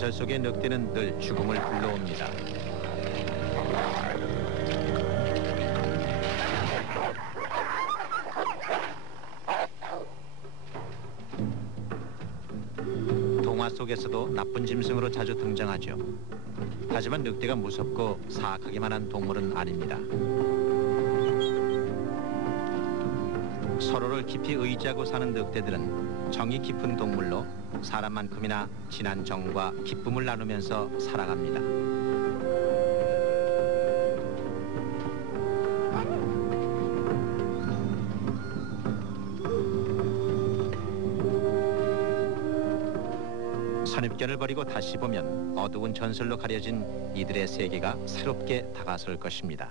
전설 속의 늑대는 늘 죽음을 불러옵니다. 동화 속에서도 나쁜 짐승으로 자주 등장하죠. 하지만 늑대가 무섭고 사악하기만 한 동물은 아닙니다. 서로를 깊이 의지하고 사는 늑대들은 정이 깊은 동물로 사람만큼이나 진한 정과 기쁨을 나누면서 살아갑니다. 선입견을 버리고 다시 보면 어두운 전설로 가려진 이들의 세계가 새롭게 다가설 것입니다.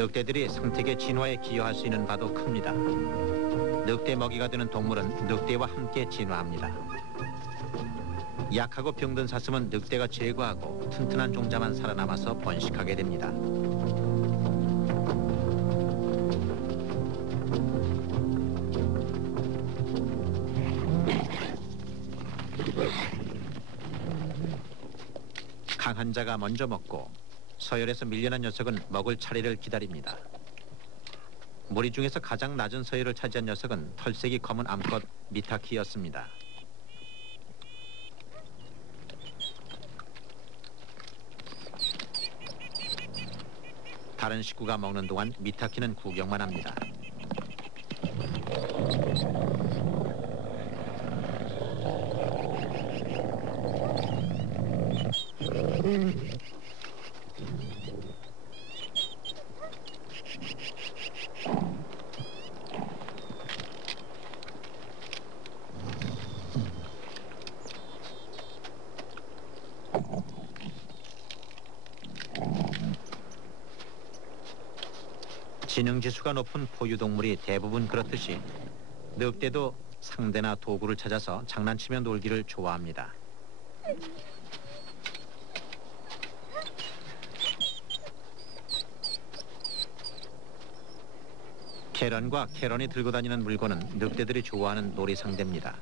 늑대들이 생태계 진화에 기여할 수 있는 바도 큽니다. 늑대 먹이가 되는 동물은 늑대와 함께 진화합니다. 약하고 병든 사슴은 늑대가 제거하고 튼튼한 종자만 살아남아서 번식하게 됩니다. 강한 자가 먼저 먹고 서열에서 밀려난 녀석은 먹을 차례를 기다립니다. 무리 중에서 가장 낮은 서열을 차지한 녀석은 털색이 검은 암컷 미타키였습니다. 다른 식구가 먹는 동안 미타키는 구경만 합니다. 지능지수가 높은 포유동물이 대부분 그렇듯이 늑대도 상대나 도구를 찾아서 장난치며 놀기를 좋아합니다. 캐런과 캐런이 들고 다니는 물건은 늑대들이 좋아하는 놀이 상대입니다.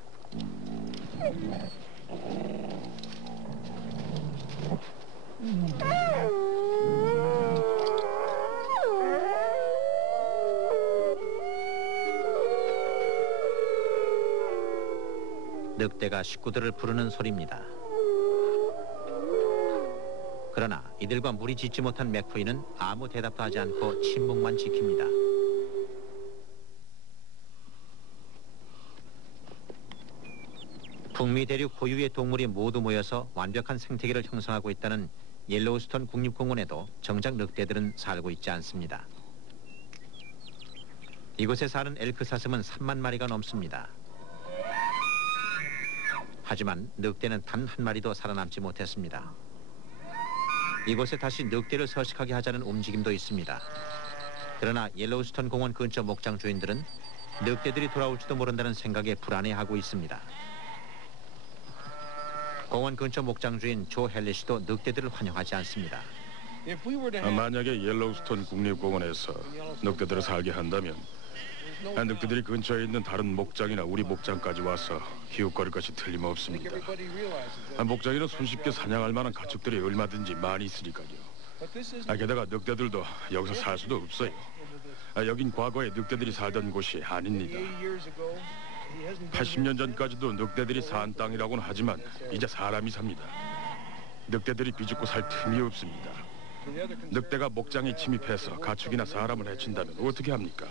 늑대가 식구들을 부르는 소리입니다. 그러나 이들과 무리 짓지 못한 맥코이는 아무 대답도 하지 않고 침묵만 지킵니다. 북미 대륙 고유의 동물이 모두 모여서 완벽한 생태계를 형성하고 있다는 옐로우스톤 국립공원에도 정작 늑대들은 살고 있지 않습니다. 이곳에 사는 엘크 사슴은 3만 마리가 넘습니다. 하지만 늑대는 단 한 마리도 살아남지 못했습니다. 이곳에 다시 늑대를 서식하게 하자는 움직임도 있습니다. 그러나 옐로우스톤 공원 근처 목장 주인들은 늑대들이 돌아올지도 모른다는 생각에 불안해하고 있습니다. 공원 근처 목장 주인 조 헨리 씨도 늑대들을 환영하지 않습니다. 만약에 옐로우스톤 국립공원에서 늑대들을 살게 한다면 늑대들이 근처에 있는 다른 목장이나 우리 목장까지 와서 기웃거릴 것이 틀림없습니다. 목장에는 손쉽게 사냥할 만한 가축들이 얼마든지 많이 있으니까요. 게다가 늑대들도 여기서 살 수도 없어요. 여긴 과거에 늑대들이 살던 곳이 아닙니다. 80년 전까지도 늑대들이 산 땅이라고는 하지만 이제 사람이 삽니다. 늑대들이 비집고 살 틈이 없습니다. 늑대가 목장에 침입해서 가축이나 사람을 해친다면 어떻게 합니까?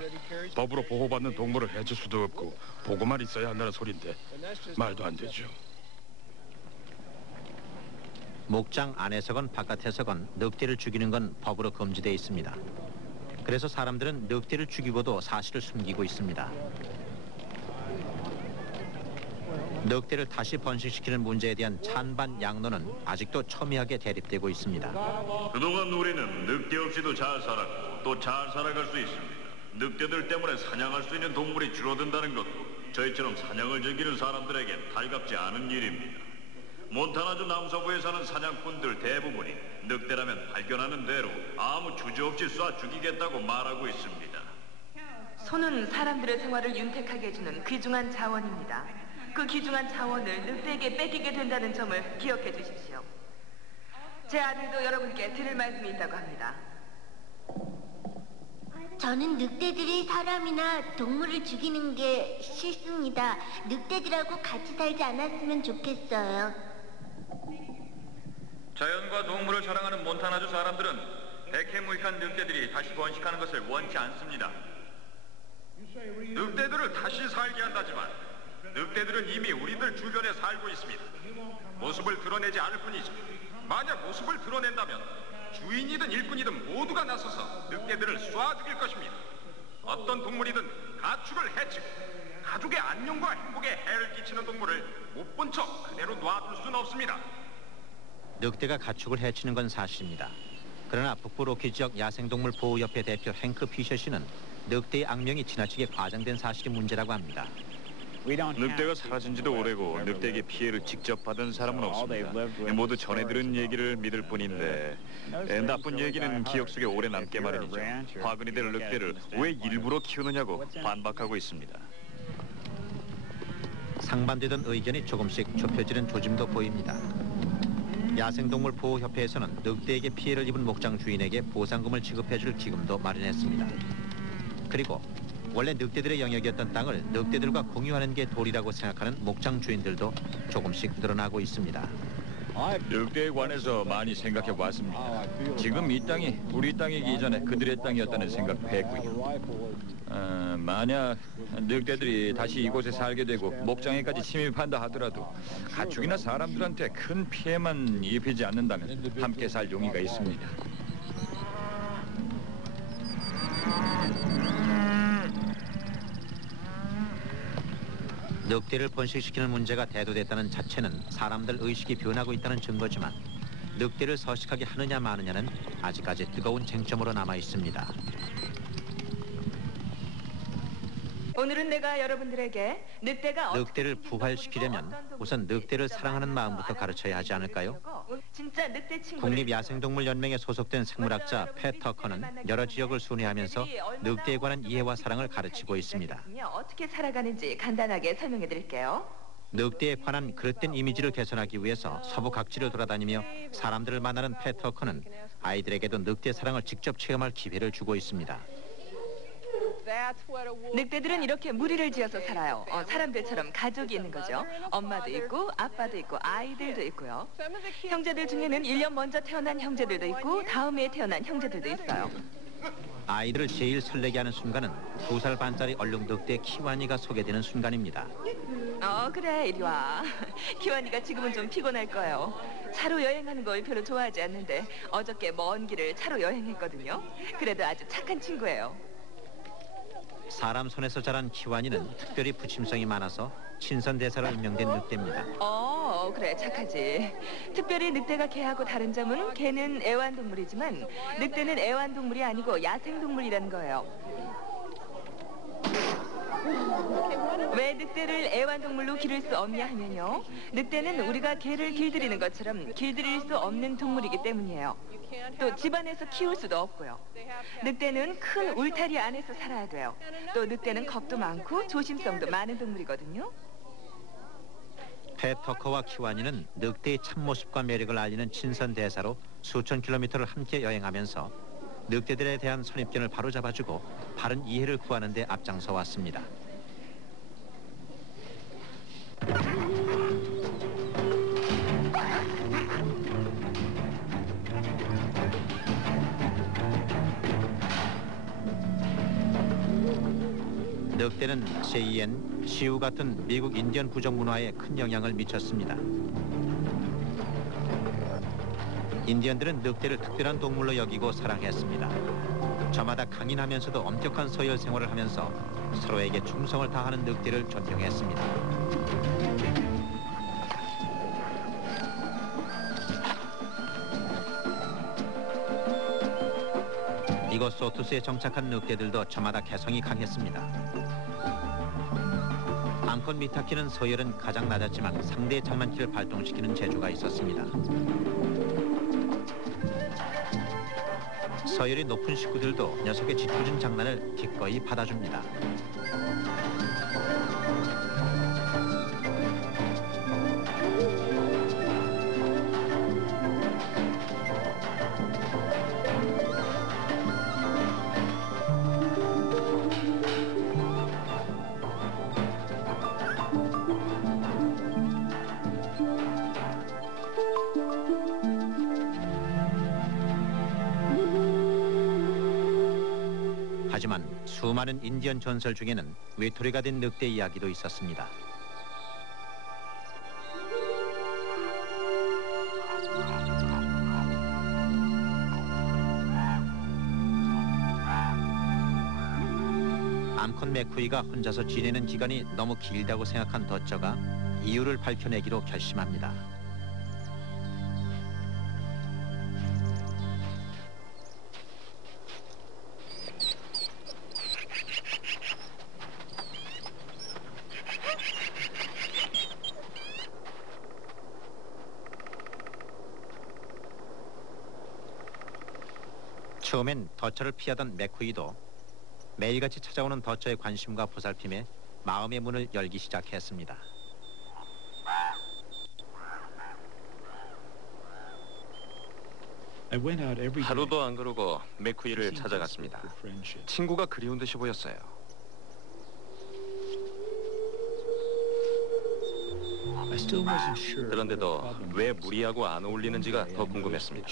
법으로 보호받는 동물을 해칠 수도 없고 보고만 있어야 한다는 소린데 말도 안 되죠. 목장 안에서건 바깥에서건 늑대를 죽이는 건 법으로 금지되어 있습니다. 그래서 사람들은 늑대를 죽이고도 사실을 숨기고 있습니다. 늑대를 다시 번식시키는 문제에 대한 찬반 양론은 아직도 첨예하게 대립되고 있습니다. 그동안 우리는 늑대 없이도 잘 살았고 또 잘 살아갈 수 있습니다. 늑대들 때문에 사냥할 수 있는 동물이 줄어든다는 것도 저희처럼 사냥을 즐기는 사람들에겐 달갑지 않은 일입니다. 몬타나주 남서부에 사는 사냥꾼들 대부분이 늑대라면 발견하는 대로 아무 주저없이 쏴 죽이겠다고 말하고 있습니다. 소는 사람들의 생활을 윤택하게 해주는 귀중한 자원입니다. 그 귀중한 자원을 늑대에게 뺏기게 된다는 점을 기억해 주십시오. 제 아들도 여러분께 드릴 말씀이 있다고 합니다. 저는 늑대들이 사람이나 동물을 죽이는 게 싫습니다. 늑대들하고 같이 살지 않았으면 좋겠어요. 자연과 동물을 사랑하는 몬타나주 사람들은 백해무익한 늑대들이 다시 번식하는 것을 원치 않습니다. 늑대들을 다시 살게 한다지만 늑대들은 이미 우리들 주변에 살고 있습니다. 모습을 드러내지 않을 뿐이지 만약 모습을 드러낸다면 주인이든 일꾼이든 모두가 나서서 늑대들을 쏴 죽일 것입니다. 어떤 동물이든 가축을 해치고 가족의 안녕과 행복에 해를 끼치는 동물을 못 본 척 그대로 놔둘 수는 없습니다. 늑대가 가축을 해치는 건 사실입니다. 그러나 북부 로키 지역 야생동물 보호협회 대표 행크 피셔 씨는 늑대의 악명이 지나치게 과장된 사실이 문제라고 합니다. 늑대가 사라진 지도 오래고 늑대에게 피해를 직접 받은 사람은 없습니다. 모두 전해 들은 얘기를 믿을 뿐인데 나쁜 얘기는 기억 속에 오래 남게 마련이죠. 화근이 될 늑대를 왜 일부러 키우느냐고 반박하고 있습니다. 상반되던 의견이 조금씩 좁혀지는 조짐도 보입니다. 야생동물 보호협회에서는 늑대에게 피해를 입은 목장 주인에게 보상금을 지급해줄 기금도 마련했습니다. 그리고 원래 늑대들의 영역이었던 땅을 늑대들과 공유하는 게 도리라고 생각하는 목장 주인들도 조금씩 늘어나고 있습니다. 늑대에 관해서 많이 생각해 봤습니다. 지금 이 땅이 우리 땅이기 이전에 그들의 땅이었다는 생각도 했고요. 만약 늑대들이 다시 이곳에 살게 되고 목장에까지 침입한다 하더라도 가축이나 사람들한테 큰 피해만 입히지 않는다면 함께 살 용의가 있습니다. 늑대를 번식시키는 문제가 대두됐다는 자체는 사람들 의식이 변하고 있다는 증거지만 늑대를 서식하게 하느냐 마느냐는 아직까지 뜨거운 쟁점으로 남아 있습니다. 오늘은 내가 여러분들에게 늑대를 부활시키려면 우선 늑대를 사랑하는 마음부터 가르쳐야 하지 않을까요? 진짜 늑대 친구를 국립야생동물연맹에 소속된 생물학자 팻 터커는 여러 지역을 순회하면서 늑대에 관한 이해와 사랑을 가르치고 있습니다. 어떻게 살아가는지 간단하게 설명해 드릴게요. 늑대에 관한 그릇된 이미지를 개선하기 위해서 서부 각지를 돌아다니며 사람들을 만나는 팻 터커는 아이들에게도 늑대 사랑을 직접 체험할 기회를 주고 있습니다. 늑대들은 이렇게 무리를 지어서 살아요. 사람들처럼 가족이 있는 거죠. 엄마도 있고 아빠도 있고 아이들도 있고요. 형제들 중에는 1년 먼저 태어난 형제들도 있고 다음에 태어난 형제들도 있어요. 아이들을 제일 설레게 하는 순간은 2살 반짜리 얼룩 늑대 키와니가 소개되는 순간입니다. 그래 이리 와. 키와니가 지금은 좀 피곤할 거예요. 차로 여행하는 걸 별로 좋아하지 않는데 어저께 먼 길을 차로 여행했거든요. 그래도 아주 착한 친구예요. 사람 손에서 자란 키와니는 특별히 부침성이 많아서 친선대사로 임명된 늑대입니다. 그래 착하지. 특별히 늑대가 개하고 다른 점은 개는 애완동물이지만 늑대는 애완동물이 아니고 야생동물이라는 거예요. 왜 늑대를 애완동물로 기를 수 없냐 하면요. 늑대는 우리가 개를 길들이는 것처럼 길들일 수 없는 동물이기 때문이에요. 또 집안에서 키울 수도 없고요. 늑대는 큰 울타리 안에서 살아야 돼요. 또 늑대는 겁도 많고 조심성도 많은 동물이거든요. 팻 터커와 키와니는 늑대의 참모습과 매력을 알리는 친선 대사로 수천 킬로미터를 함께 여행하면서 늑대들에 대한 선입견을 바로잡아주고 바른 이해를 구하는 데 앞장서 왔습니다. 늑대는 CEN, 시우 같은 미국 인디언 부족 문화에 큰 영향을 미쳤습니다. 인디언들은 늑대를 특별한 동물로 여기고 사랑했습니다. 저마다 강인하면서도 엄격한 서열 생활을 하면서 서로에게 충성을 다하는 늑대를 존경했습니다. 이곳 소투스에 정착한 늑대들도 저마다 개성이 강했습니다. 암컷 미타키는 서열은 가장 낮았지만 상대의 장난기를 발동시키는 재주가 있었습니다. 서열이 높은 식구들도 녀석의 짓궂은 장난을 기꺼이 받아줍니다. 하지만 수많은 인디언 전설 중에는 외톨이가 된 늑대 이야기도 있었습니다. 암컷 메쿠이가 혼자서 지내는 기간이 너무 길다고 생각한 더처가 이유를 밝혀내기로 결심합니다. 처음엔 더처를 피하던 메쿠이도 매일같이 찾아오는 더처의 관심과 보살핌에 마음의 문을 열기 시작했습니다. 하루도 안 그러고 메쿠이를 찾아갔습니다. 친구가 그리운 듯이 보였어요. 그런데도 왜 무리하고 안 어울리는지가 더 궁금했습니다.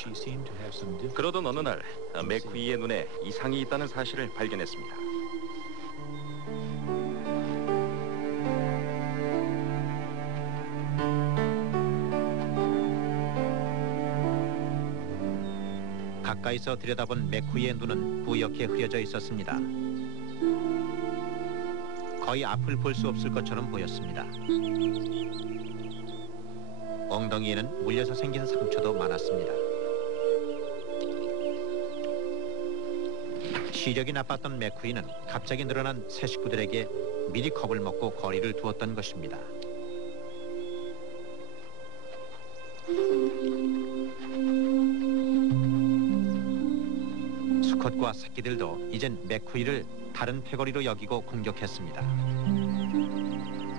그러던 어느 날 메쿠이의 눈에 이상이 있다는 사실을 발견했습니다. 가까이서 들여다본 메쿠이의 눈은 뿌옇게 흐려져 있었습니다. 거의 앞을 볼 수 없을 것처럼 보였습니다. 엉덩이에는 물려서 생긴 상처도 많았습니다. 시력이 나빴던 메쿠이는 갑자기 늘어난 새 식구들에게 미리 겁을 먹고 거리를 두었던 것입니다. 수컷과 새끼들도 이젠 메쿠이를 다른 패거리로 여기고 공격했습니다.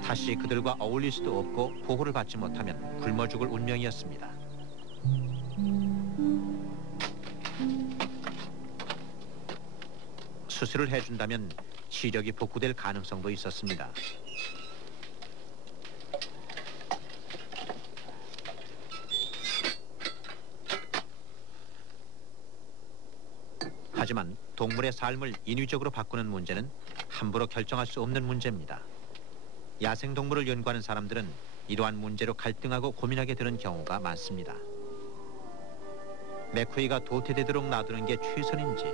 다시 그들과 어울릴 수도 없고 보호를 받지 못하면 굶어 죽을 운명이었습니다. 수술을 해준다면 시력이 복구될 가능성도 있었습니다. 하지만 동물의 삶을 인위적으로 바꾸는 문제는 함부로 결정할 수 없는 문제입니다. 야생동물을 연구하는 사람들은 이러한 문제로 갈등하고 고민하게 되는 경우가 많습니다. 메쿠이가 도태되도록 놔두는 게 최선인지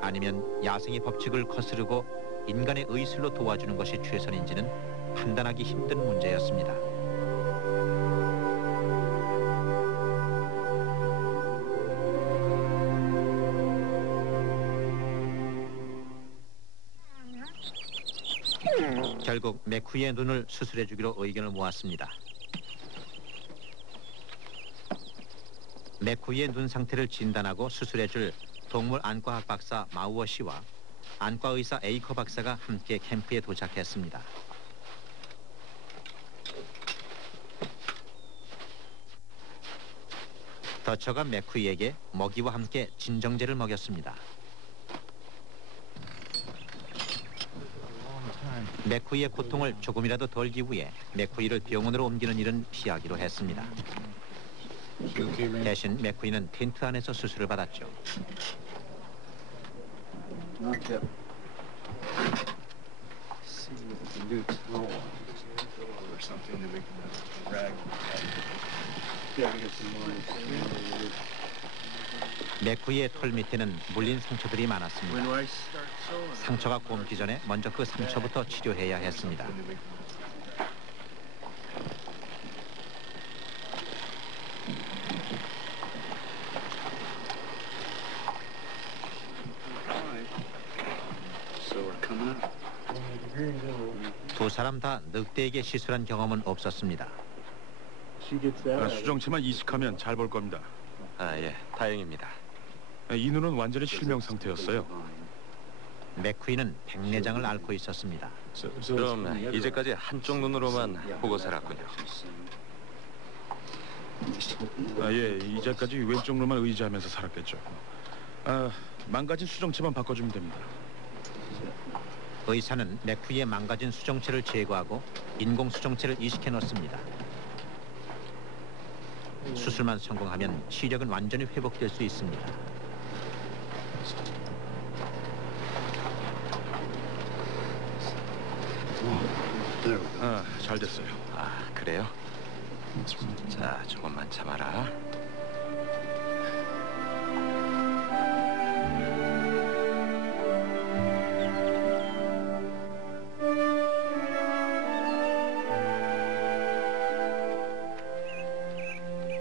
아니면 야생의 법칙을 거스르고 인간의 의술로 도와주는 것이 최선인지는 판단하기 힘든 문제였습니다. 결국 메쿠이의 눈을 수술해주기로 의견을 모았습니다. 메쿠이의 눈 상태를 진단하고 수술해줄 동물 안과학 박사 마우어 씨와 안과 의사 에이커 박사가 함께 캠프에 도착했습니다. 더처가 메쿠이에게 먹이와 함께 진정제를 먹였습니다. 메쿠이의 고통을 조금이라도 덜기 위해 메쿠이를 병원으로 옮기는 일은 피하기로 했습니다. 대신 메쿠이는 텐트 안에서 수술을 받았죠. 메쿠이의 털 밑에는 물린 상처들이 많았습니다. 상처가 곪기 전에 먼저 그 상처부터 치료해야 했습니다. 두 사람 다 늑대에게 시술한 경험은 없었습니다. 수정체만 이식하면 잘 볼 겁니다. 예, 다행입니다. 이 눈은 완전히 실명 상태였어요. 맥퀴는 백내장을 앓고 있었습니다. 그럼 이제까지 한쪽 눈으로만 보고 살았군요. 예, 이제까지 왼쪽 눈만 의지하면서 살았겠죠. 망가진 수정체만 바꿔주면 됩니다. 의사는 맥퀴의 망가진 수정체를 제거하고 인공 수정체를 이식해 넣습니다. 수술만 성공하면 시력은 완전히 회복될 수 있습니다. 잘 됐어요. 그래요? 자, 조금만 참아라.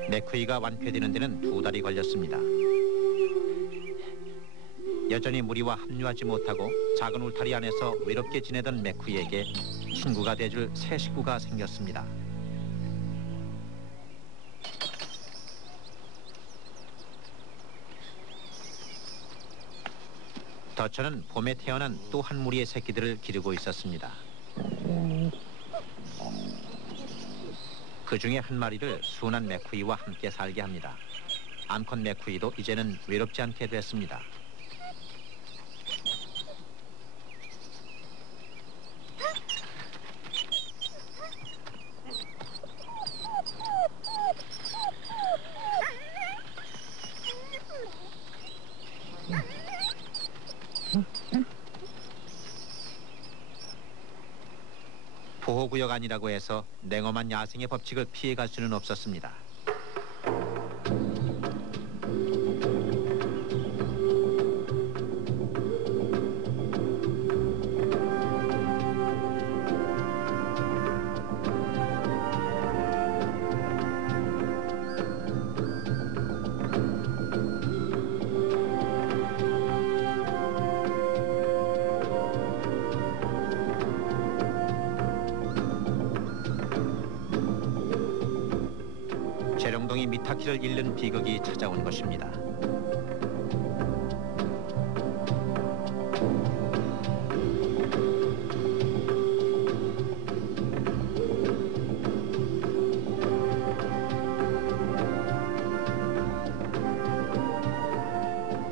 맥퀴가 완쾌되는 데는 2달이 걸렸습니다. 여전히 무리와 합류하지 못하고 작은 울타리 안에서 외롭게 지내던 맥퀴에게 친구가 돼줄 새 식구가 생겼습니다. 더처는 봄에 태어난 또 한 무리의 새끼들을 기르고 있었습니다. 그 중에 한 마리를 순한 맥퀴와 함께 살게 합니다. 암컷 맥퀴도 이제는 외롭지 않게 됐습니다. 보호구역 아니라고 해서 냉엄한 야생의 법칙을 피해갈 수는 없었습니다. 재롱동이 미타키를 잃는 비극이 찾아온 것입니다.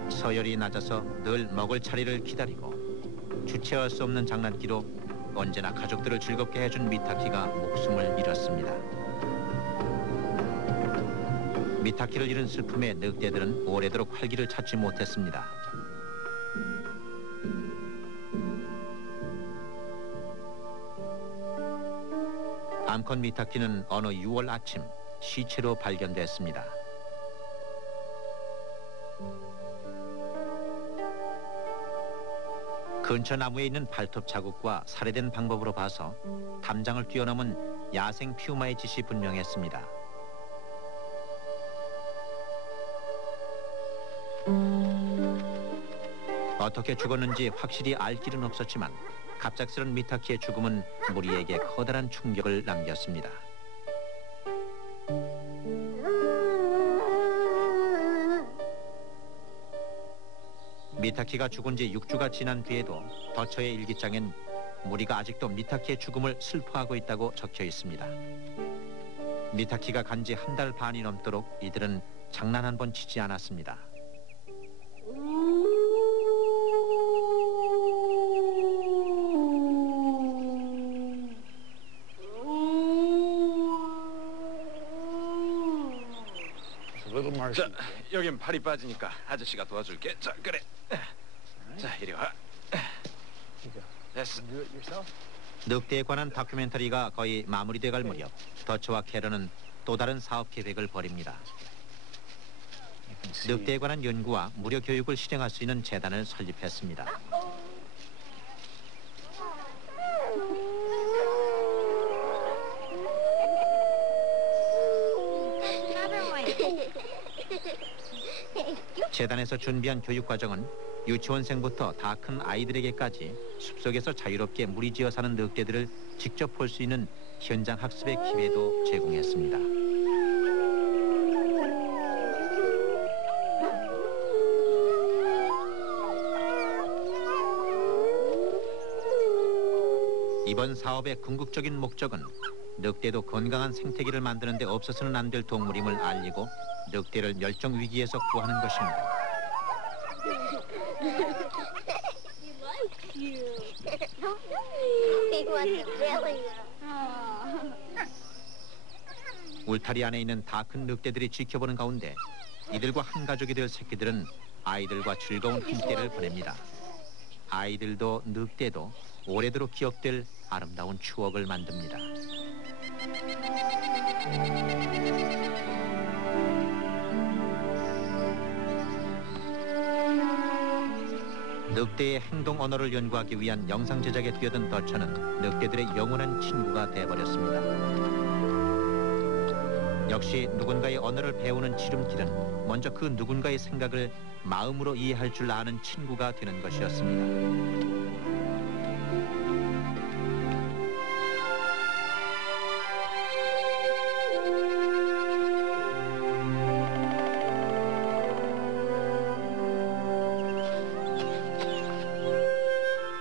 서열이 낮아서 늘 먹을 차례를 기다리고 주체할 수 없는 장난기로 언제나 가족들을 즐겁게 해준 미타키가 목숨을 잃었습니다. 미타키를 잃은 슬픔에 늑대들은 오래도록 활기를 찾지 못했습니다. 암컷 미타키는 어느 6월 아침 시체로 발견됐습니다. 근처 나무에 있는 발톱 자국과 살해된 방법으로 봐서 담장을 뛰어넘은 야생 피우마의 짓이 분명했습니다. 어떻게 죽었는지 확실히 알 길은 없었지만 갑작스런 미타키의 죽음은 무리에게 커다란 충격을 남겼습니다. 미타키가 죽은 지 6주가 지난 뒤에도 더처의 일기장엔 무리가 아직도 미타키의 죽음을 슬퍼하고 있다고 적혀 있습니다. 미타키가 간 지 한 달 반이 넘도록 이들은 장난 한 번 치지 않았습니다. 자, 여긴 팔이 빠지니까 아저씨가 도와줄게. 자, 그래. 자, 이리 와. 됐어. 늑대에 관한 다큐멘터리가 거의 마무리돼갈 무렵 더처와 캐런은 또 다른 사업 계획을 벌입니다. 늑대에 관한 연구와 무료 교육을 실행할 수 있는 재단을 설립했습니다. 재단에서 준비한 교육 과정은 유치원생부터 다 큰 아이들에게까지 숲속에서 자유롭게 무리지어 사는 늑대들을 직접 볼 수 있는 현장 학습의 기회도 제공했습니다. 이번 사업의 궁극적인 목적은 늑대도 건강한 생태계를 만드는 데 없어서는 안 될 동물임을 알리고 늑대를 멸종 위기에서 구하는 것입니다. 울타리 안에 있는 다 큰 늑대들이 지켜보는 가운데 이들과 한 가족이 될 새끼들은 아이들과 즐거운 한때를 보냅니다. 아이들도 늑대도 오래도록 기억될 아름다운 추억을 만듭니다. 늑대의 행동 언어를 연구하기 위한 영상 제작에 뛰어든 더처는 늑대들의 영원한 친구가 되어버렸습니다. 역시 누군가의 언어를 배우는 지름길은 먼저 그 누군가의 생각을 마음으로 이해할 줄 아는 친구가 되는 것이었습니다.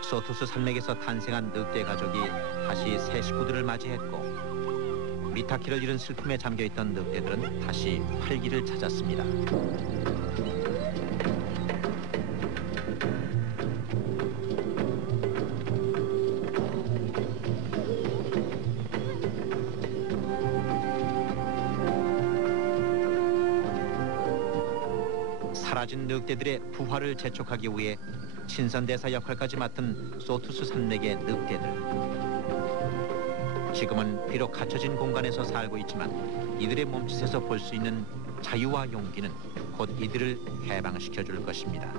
소투스 산맥에서 탄생한 늑대 가족이 다시 새 식구들을 맞이했고 미타키를 잃은 슬픔에 잠겨있던 늑대들은 다시 활기를 찾았습니다. 사라진 늑대들의 부활을 재촉하기 위해 신선대사 역할까지 맡은 소투스 산맥의 늑대들. 지금은 비록 갇혀진 공간에서 살고 있지만 이들의 몸짓에서 볼 수 있는 자유와 용기는 곧 이들을 해방시켜 줄 것입니다.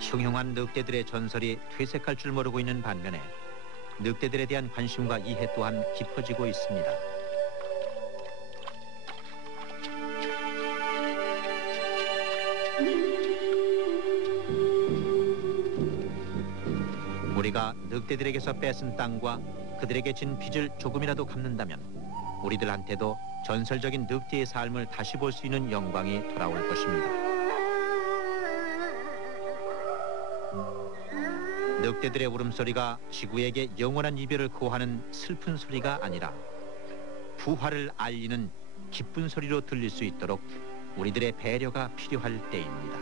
흉흉한 늑대들의 전설이 퇴색할 줄 모르고 있는 반면에 늑대들에 대한 관심과 이해 또한 깊어지고 있습니다. 우리가 늑대들에게서 뺏은 땅과 그들에게 진 빚을 조금이라도 갚는다면 우리들한테도 전설적인 늑대의 삶을 다시 볼 수 있는 영광이 돌아올 것입니다. 늑대들의 울음소리가 지구에게 영원한 이별을 고하는 슬픈 소리가 아니라 부활을 알리는 기쁜 소리로 들릴 수 있도록 우리들의 배려가 필요할 때입니다.